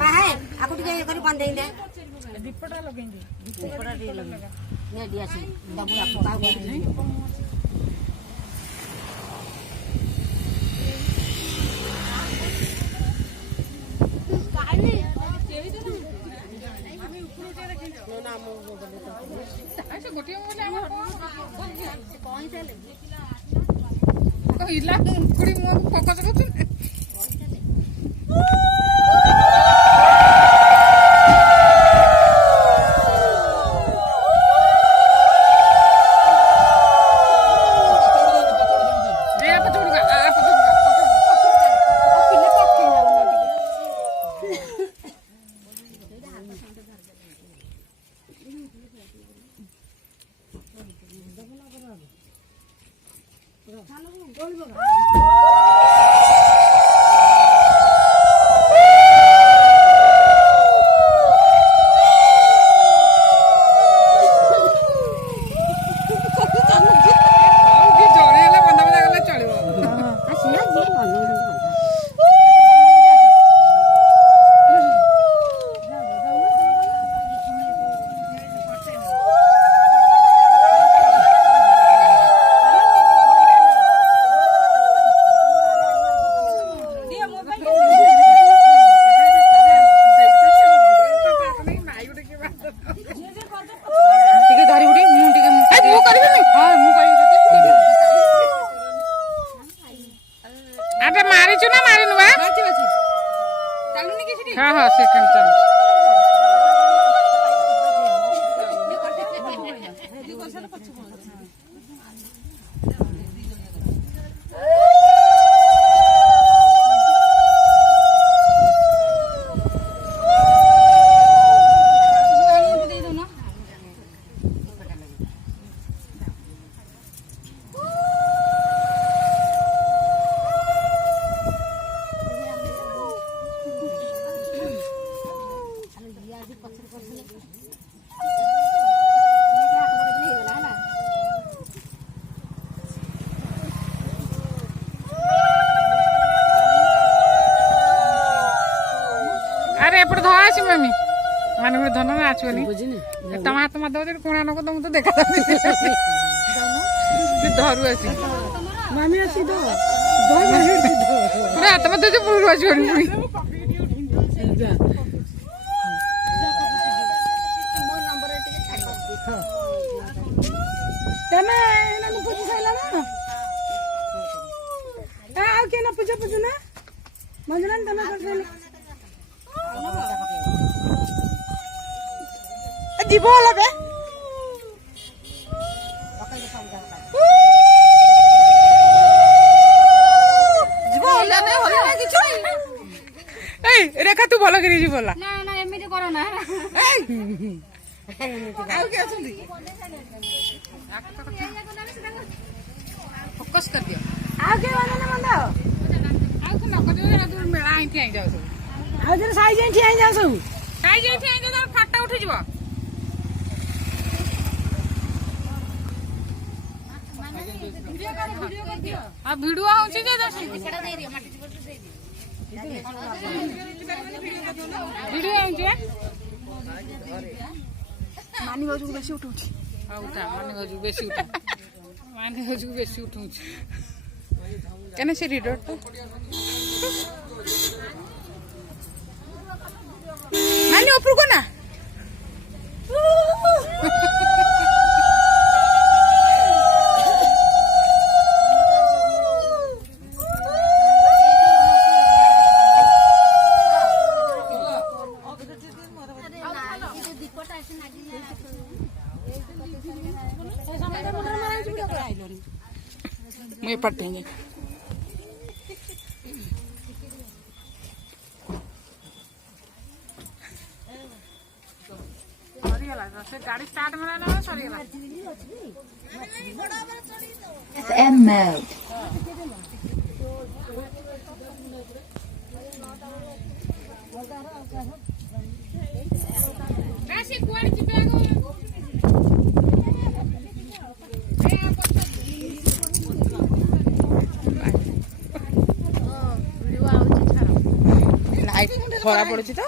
बाहे आको टिके करी बंद देई दे दीपटा लगेंगे दीपटा दे लगे ने दिया सी बाबू आपको का बोल काली केही दे আমি উপরে উঠে রাখি না না আমি আচ্ছা গোটিয়ে বলে আমার কোন চালে কইলা কুড়ি মো ফোকাস করছ हाँ हाँ सेकंड चल अरे एपटे धस मम्मी मान धन आसबनी तम हाथ मत दे कोणा नक तुम तो देखा धरू आसी मामी आसी दो पूरा हाथ मत पूरा आसबनी तमे एना न पूजी साइला ना आ के ना पूजा पूजा ना मंजनन तमे कर साइला जीव लगे जीव होला ना होला ना किछ ए रेखा तू भलो करी जीव होला ना ना एमिति करो ना आउ के असुंदी फोकस कर दियो आउ के वाला ना मंदा आउ को नक जो एरा दूर मेला आइ थी जाउ आउ जरा साई जाई थी जाउ सब साई जाई थी जाउ फाटा उठी जीव हाँ वीडियो होची जे सेटा दे दियो माटी चिपट दे दियो वीडियो होची मानी बाजू बेसी उठुची आ उठा मानी बाजू बेसी उठा मानी बाजू बेसी उठुची केने से रीडर तो मानी ऊपर को ना मुझे पटेंगे गाड़ी स्टार्ट में ना सॉरी FM mode. राशि कुआड़ी चिपे आगो ଖରା ପଡୁଛି ତ